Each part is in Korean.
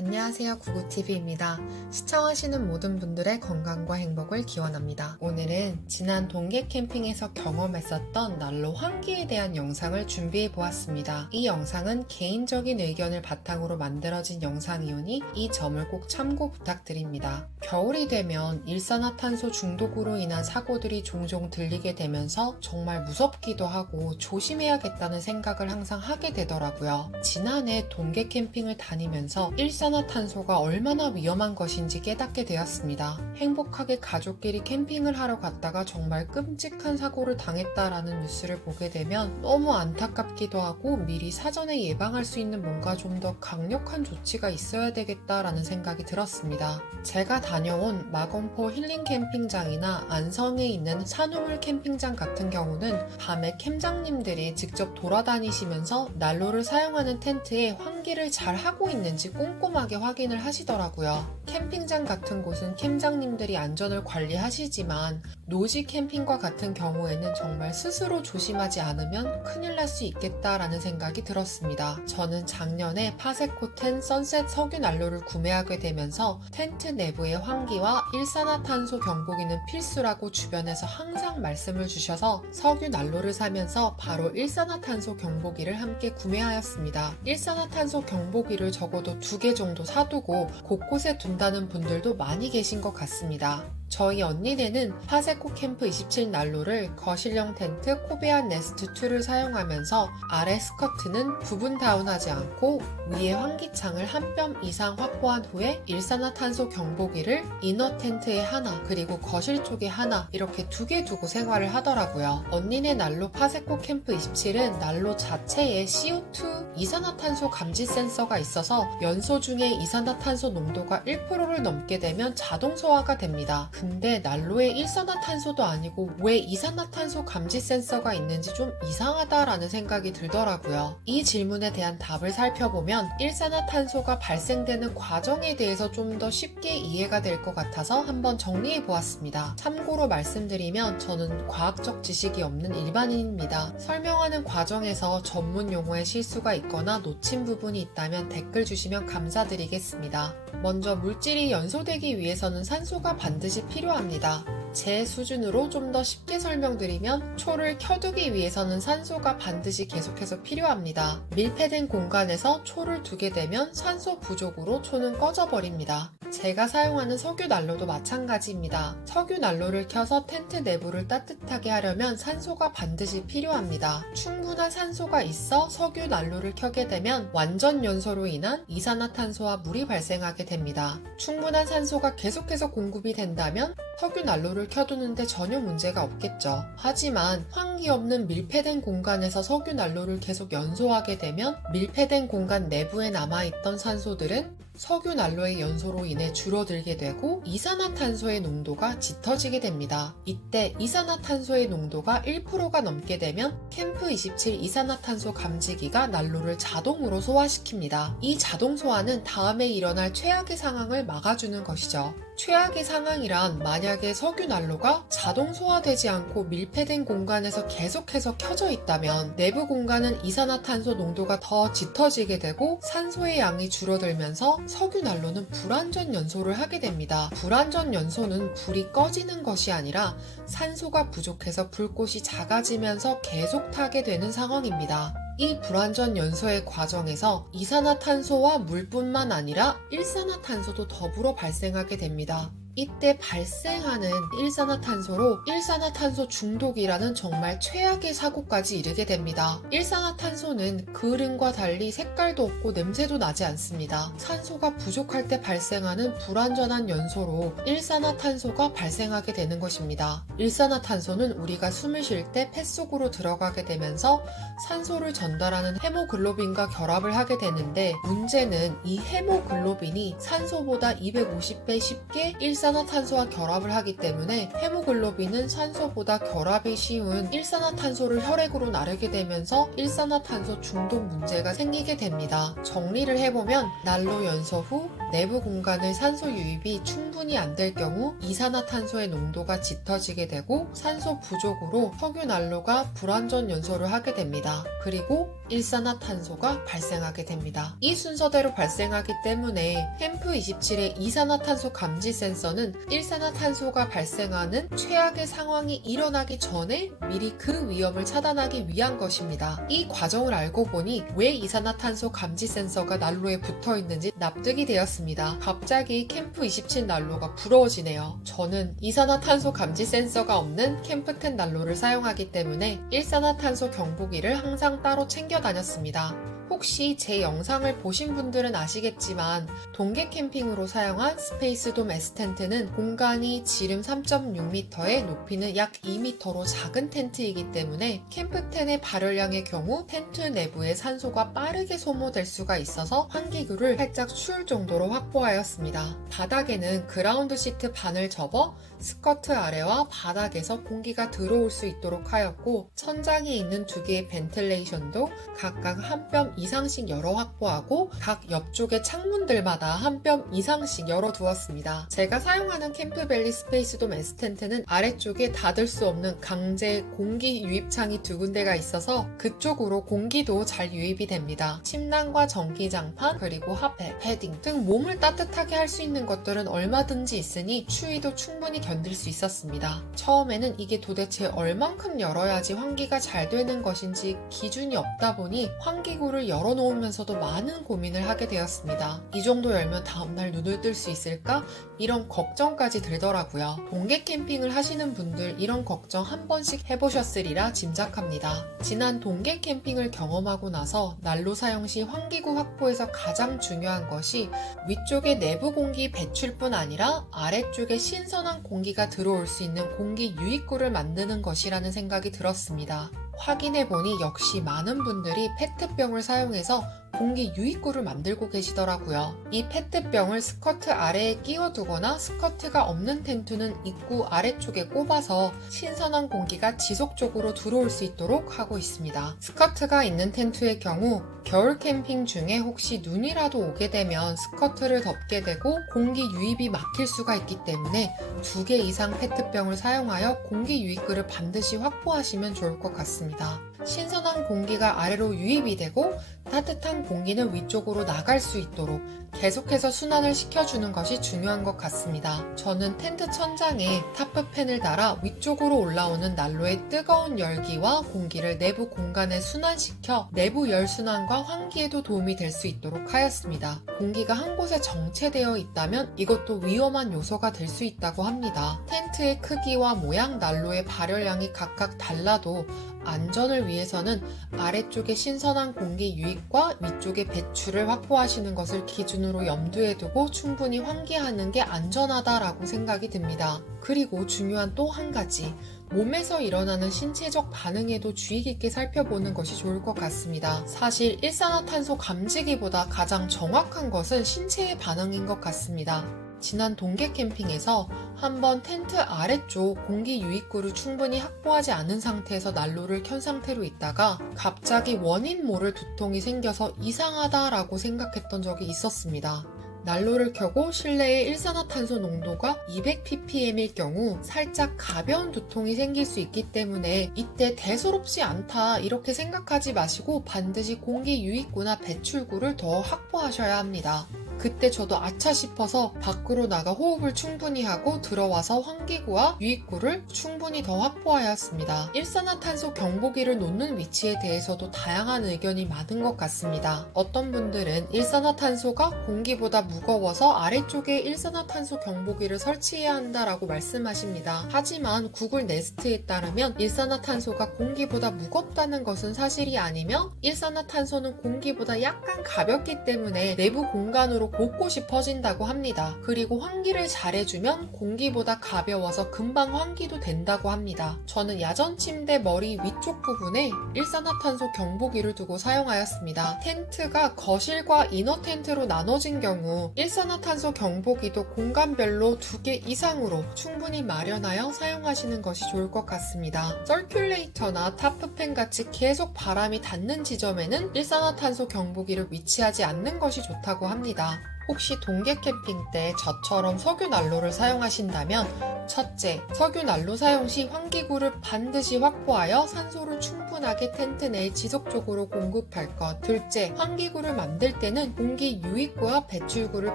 안녕하세요. 구구TV입니다. 시청하시는 모든 분들의 건강과 행복을 기원합니다. 오늘은 지난 동계 캠핑에서 경험했었던 난로 환기에 대한 영상을 준비해 보았습니다. 이 영상은 개인적인 의견을 바탕으로 만들어진 영상이오니 이 점을 꼭 참고 부탁드립니다. 겨울이 되면 일산화탄소 중독으로 인한 사고들이 종종 들리게 되면서 정말 무섭기도 하고 조심해야겠다는 생각을 항상 하게 되더라고요. 지난해 동계 캠핑을 다니면서 일산화탄소가 얼마나 위험한 것인지 깨닫게 되었습니다. 행복하게 가족끼리 캠핑을 하러 갔다가 정말 끔찍한 사고를 당했다라는 뉴스를 보게 되면 너무 안타깝기도 하고 미리 사전에 예방할 수 있는 뭔가 좀 더 강력한 조치가 있어야 되겠다라는 생각이 들었습니다. 제가 다녀온 마건포 힐링 캠핑장이나 안성에 있는 산호물 캠핑장 같은 경우는 밤에 캠장님들이 직접 돌아다니시면서 난로를 사용하는 텐트에 환기를 잘 하고 있는지 꼼꼼하게 확인을 하시더라고요. 캠핑장 같은 곳은 캠장님들이 안전을 관리하시지만 노지 캠핑과 같은 경우에는 정말 스스로 조심하지 않으면 큰일 날 수 있겠다라는 생각이 들었습니다. 저는 작년에 파세코10 선셋 석유 난로를 구매하게 되면서 텐트 내부의 환기와 일산화탄소 경보기는 필수라고 주변에서 항상 말씀을 주셔서 석유 난로를 사면서 바로 일산화탄소 경보기를 함께 구매하였습니다. 일산화탄소 경보기를 적어도 2개 정도 사두고 곳곳에 둔다는 분들도 많이 계신 것 같습니다. 저희 언니네는 파세코 캠프 27 난로를 거실형 텐트 코베안 네스트 2를 사용하면서 아래 스커트는 부분 다운하지 않고 위에 환기창을 한 뼘 이상 확보한 후에 일산화탄소 경보기를 이너 텐트에 하나 그리고 거실 쪽에 하나 이렇게 2개 두고 생활을 하더라고요. 언니네 난로 파세코 캠프 27은 난로 자체에 CO2 이산화탄소 감지 센서가 있어서 연소 중에 이산화탄소 농도가 1%를 넘게 되면 자동 소화가 됩니다. 근데 난로에 일산화탄소도 아니고 왜 이산화탄소 감지 센서가 있는지 좀 이상하다라는 생각이 들더라고요. 이 질문에 대한 답을 살펴보면 일산화탄소가 발생되는 과정에 대해서 좀 더 쉽게 이해가 될 것 같아서 한번 정리해 보았습니다. 참고로 말씀드리면 저는 과학적 지식이 없는 일반인입니다. 설명하는 과정에서 전문 용어의 실수가 있거나 놓친 부분이 있다면 댓글 주시면 감사드리겠습니다. 먼저 물질이 연소되기 위해서는 산소가 반드시 필요합니다. 제 수준으로 좀 더 쉽게 설명드리면 초를 켜두기 위해서는 산소가 반드시 계속해서 필요합니다. 밀폐된 공간에서 초를 두게 되면 산소 부족으로 초는 꺼져버립니다. 제가 사용하는 석유 난로도 마찬가지입니다. 석유 난로를 켜서 텐트 내부를 따뜻하게 하려면 산소가 반드시 필요합니다. 충분한 산소가 있어 석유 난로를 켜게 되면 완전 연소로 인한 이산화탄소와 물이 발생하게 됩니다. 충분한 산소가 계속해서 공급이 된다면 석유 난로를 켜두는데 전혀 문제가 없겠죠. 하지만 환기 없는 밀폐된 공간에서 석유 난로를 계속 연소하게 되면 밀폐된 공간 내부에 남아있던 산소들은 석유 난로의 연소로 인해 줄어들게 되고 이산화탄소의 농도가 짙어지게 됩니다. 이때 이산화탄소의 농도가 1%가 넘게 되면 캠프 27 이산화탄소 감지기가 난로를 자동으로 소화시킵니다. 이 자동 소화는 다음에 일어날 최악의 상황을 막아주는 것이죠. 최악의 상황이란 만약에 석유 난로가 자동 소화되지 않고 밀폐된 공간에서 계속해서 켜져 있다면 내부 공간은 이산화탄소 농도가 더 짙어지게 되고 산소의 양이 줄어들면서 석유 난로는 불완전 연소를 하게 됩니다. 불완전 연소는 불이 꺼지는 것이 아니라 산소가 부족해서 불꽃이 작아지면서 계속 타게 되는 상황입니다. 이 불완전 연소의 과정에서 이산화탄소와 물뿐만 아니라 일산화탄소도 더불어 발생하게 됩니다. 이때 발생하는 일산화탄소로 일산화탄소 중독이라는 정말 최악의 사고까지 이르게 됩니다. 일산화탄소는 그을음과 달리 색깔도 없고 냄새도 나지 않습니다. 산소가 부족할 때 발생하는 불완전한 연소로 일산화탄소가 발생하게 되는 것입니다. 일산화탄소는 우리가 숨을 쉴 때 폐 속으로 들어가게 되면서 산소를 전달하는 헤모글로빈과 결합을 하게 되는데 문제는 이 헤모글로빈이 산소보다 250배 쉽게 일산화탄소를 일산화탄소와 결합을 하기 때문에 헤모글로빈은 산소보다 결합이 쉬운 일산화탄소를 혈액으로 나르게 되면서 일산화탄소 중독 문제가 생기게 됩니다. 정리를 해보면 난로 연소 후 내부 공간의 산소 유입이 충분히 안 될 경우 이산화탄소의 농도가 짙어지게 되고 산소 부족으로 석유 난로가 불완전 연소를 하게 됩니다. 그리고 일산화탄소가 발생하게 됩니다. 이 순서대로 발생하기 때문에 캠프27의 이산화탄소 감지 센서는 일산화탄소가 발생하는 최악의 상황이 일어나기 전에 미리 그 위험을 차단하기 위한 것입니다. 이 과정을 알고 보니 왜 이산화탄소 감지 센서가 난로에 붙어 있는지 납득이 되었습니다. 갑자기 캠프27 난로가 부러워지네요. 저는 이산화탄소 감지 센서가 없는 캠프10 난로를 사용하기 때문에 일산화탄소 경보기를 항상 따로 챙겨 다녔습니다. 혹시 제 영상을 보신 분들은 아시겠지만 동계 캠핑으로 사용한 스페이스돔 S 텐트는 공간이 지름 3.6m에 높이는 약 2m로 작은 텐트이기 때문에 캠프10의 발열량의 경우 텐트 내부의 산소가 빠르게 소모될 수가 있어서 환기구를 살짝 추울 정도로 확보하였습니다. 바닥에는 그라운드 시트 반을 접어 스커트 아래와 바닥에서 공기가 들어올 수 있도록 하였고 천장에 있는 두 개의 벤틸레이션도 각각 한 뼘 이상씩 열어 확보하고 각 옆쪽의 창문들마다 한 뼘 이상씩 열어 두었습니다. 제가 사용하는 캠프밸리 스페이스돔 S 텐트는 아래쪽에 닫을 수 없는 강제 공기 유입창이 두 군데가 있어서 그쪽으로 공기도 잘 유입이 됩니다. 침낭과 전기장판 그리고 핫팩, 패딩 등 몸을 따뜻하게 할 수 있는 것들은 얼마든지 있으니 추위도 충분히 견딜 수 있었습니다. 처음에는 이게 도대체 얼만큼 열어야지 환기가 잘 되는 것인지 기준이 없다 보니 환기구를 열어놓으면서도 많은 고민을 하게 되었습니다. 이 정도 열면 다음날 눈을 뜰 수 있을까? 이런 걱정까지 들더라고요. 동계 캠핑을 하시는 분들 이런 걱정 한 번씩 해보셨으리라 짐작합니다. 지난 동계 캠핑을 경험하고 나서 난로 사용 시 환기구 확보에서 가장 중요한 것이 위쪽의 내부 공기 배출뿐 아니라 아래쪽에 신선한 공기가 들어올 수 있는 공기 유입구를 만드는 것이라는 생각이 들었습니다. 확인해보니 역시 많은 분들이 페트병을 사용해서 공기 유입구를 만들고 계시더라고요. 이 페트병을 스커트 아래에 끼워두거나 스커트가 없는 텐트는 입구 아래쪽에 꼽아서 신선한 공기가 지속적으로 들어올 수 있도록 하고 있습니다. 스커트가 있는 텐트의 경우 겨울 캠핑 중에 혹시 눈이라도 오게 되면 스커트를 덮게 되고 공기 유입이 막힐 수가 있기 때문에 2개 이상 페트병을 사용하여 공기 유입구를 반드시 확보하시면 좋을 것 같습니다. 신선한 공기가 아래로 유입이 되고 따뜻한 공기는 위쪽으로 나갈 수 있도록 계속해서 순환을 시켜주는 것이 중요한 것 같습니다. 저는 텐트 천장에 타프팬을 달아 위쪽으로 올라오는 난로의 뜨거운 열기와 공기를 내부 공간에 순환시켜 내부 열순환과 환기에도 도움이 될 수 있도록 하였습니다. 공기가 한 곳에 정체되어 있다면 이것도 위험한 요소가 될 수 있다고 합니다. 텐트의 크기와 모양, 난로의 발열량이 각각 달라도 안전을 위해서는 아래쪽에 신선한 공기 유입과 위쪽의 배출을 확보하시는 것을 기준으로 염두에 두고 충분히 환기하는 게 안전하다라고 생각이 듭니다. 그리고 중요한 또 한 가지, 몸에서 일어나는 신체적 반응에도 주의 깊게 살펴보는 것이 좋을 것 같습니다. 사실 일산화탄소 감지기보다 가장 정확한 것은 신체의 반응인 것 같습니다. 지난 동계 캠핑에서 한번 텐트 아래쪽 공기 유입구를 충분히 확보하지 않은 상태에서 난로를 켠 상태로 있다가 갑자기 원인 모를 두통이 생겨서 이상하다라고 생각했던 적이 있었습니다. 난로를 켜고 실내의 일산화탄소 농도가 200ppm일 경우 살짝 가벼운 두통이 생길 수 있기 때문에 이때 대수롭지 않다 이렇게 생각하지 마시고 반드시 공기 유입구나 배출구를 더 확보하셔야 합니다. 그때 저도 아차 싶어서 밖으로 나가 호흡을 충분히 하고 들어와서 환기구와 유입구를 충분히 더 확보하였습니다. 일산화탄소 경보기를 놓는 위치에 대해서도 다양한 의견이 많은 것 같습니다. 어떤 분들은 일산화탄소가 공기보다 무거워서 아래쪽에 일산화탄소 경보기를 설치해야 한다라고 말씀하십니다. 하지만 구글 네스트에 따르면 일산화탄소가 공기보다 무겁다는 것은 사실이 아니며 일산화탄소는 공기보다 약간 가볍기 때문에 내부 공간으로 전체로 곳곳이 퍼진다고 합니다. 그리고 환기를 잘해주면 공기보다 가벼워서 금방 환기도 된다고 합니다. 저는 야전 침대 머리 위쪽 부분에 일산화탄소 경보기를 두고 사용하였습니다. 텐트가 거실과 이너 텐트로 나눠진 경우 일산화탄소 경보기도 공간별로 2개 이상으로 충분히 마련하여 사용하시는 것이 좋을 것 같습니다. 서큘레이터나 타프팬 같이 계속 바람이 닿는 지점에는 일산화탄소 경보기를 위치하지 않는 것이 좋다고 합니다. 혹시 동계 캠핑 때 저처럼 석유 난로를 사용하신다면 첫째, 석유 난로 사용 시 환기구를 반드시 확보하여 산소를 충분하게 텐트 내에 지속적으로 공급할 것. 둘째, 환기구를 만들 때는 공기 유입구와 배출구를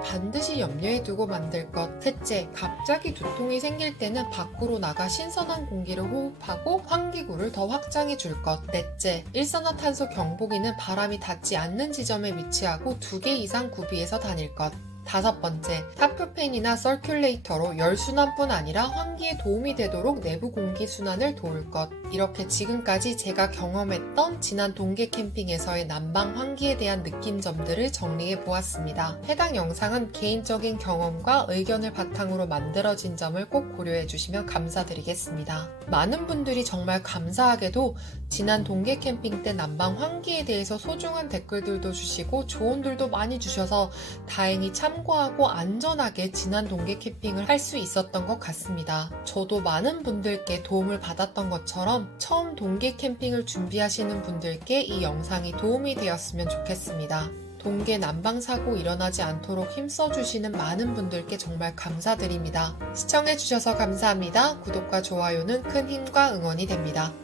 반드시 염려해 두고 만들 것. 셋째, 갑자기 두통이 생길 때는 밖으로 나가 신선한 공기를 호흡하고 환기구를 더 확장해 줄 것. 넷째, 일산화탄소 경보기는 바람이 닿지 않는 지점에 위치하고 2개 이상 구비해서 다닐 것. 다섯 번째, 타프팬이나 서큘레이터로 열순환뿐 아니라 환기에 도움이 되도록 내부 공기 순환을 도울 것. 이렇게 지금까지 제가 경험했던 지난 동계 캠핑에서의 난방 환기에 대한 느낀점들을 정리해 보았습니다. 해당 영상은 개인적인 경험과 의견을 바탕으로 만들어진 점을 꼭 고려해 주시면 감사드리겠습니다. 많은 분들이 정말 감사하게도 지난 동계 캠핑 때 난방 환기에 대해서 소중한 댓글들도 주시고 조언들도 많이 주셔서 다행히 참고하고 안전하게 지난 동계 캠핑을 할 수 있었던 것 같습니다. 저도 많은 분들께 도움을 받았던 것처럼 처음 동계 캠핑을 준비하시는 분들께 이 영상이 도움이 되었으면 좋겠습니다. 동계 난방 사고 일어나지 않도록 힘써주시는 많은 분들께 정말 감사드립니다. 시청해주셔서 감사합니다. 구독과 좋아요는 큰 힘과 응원이 됩니다.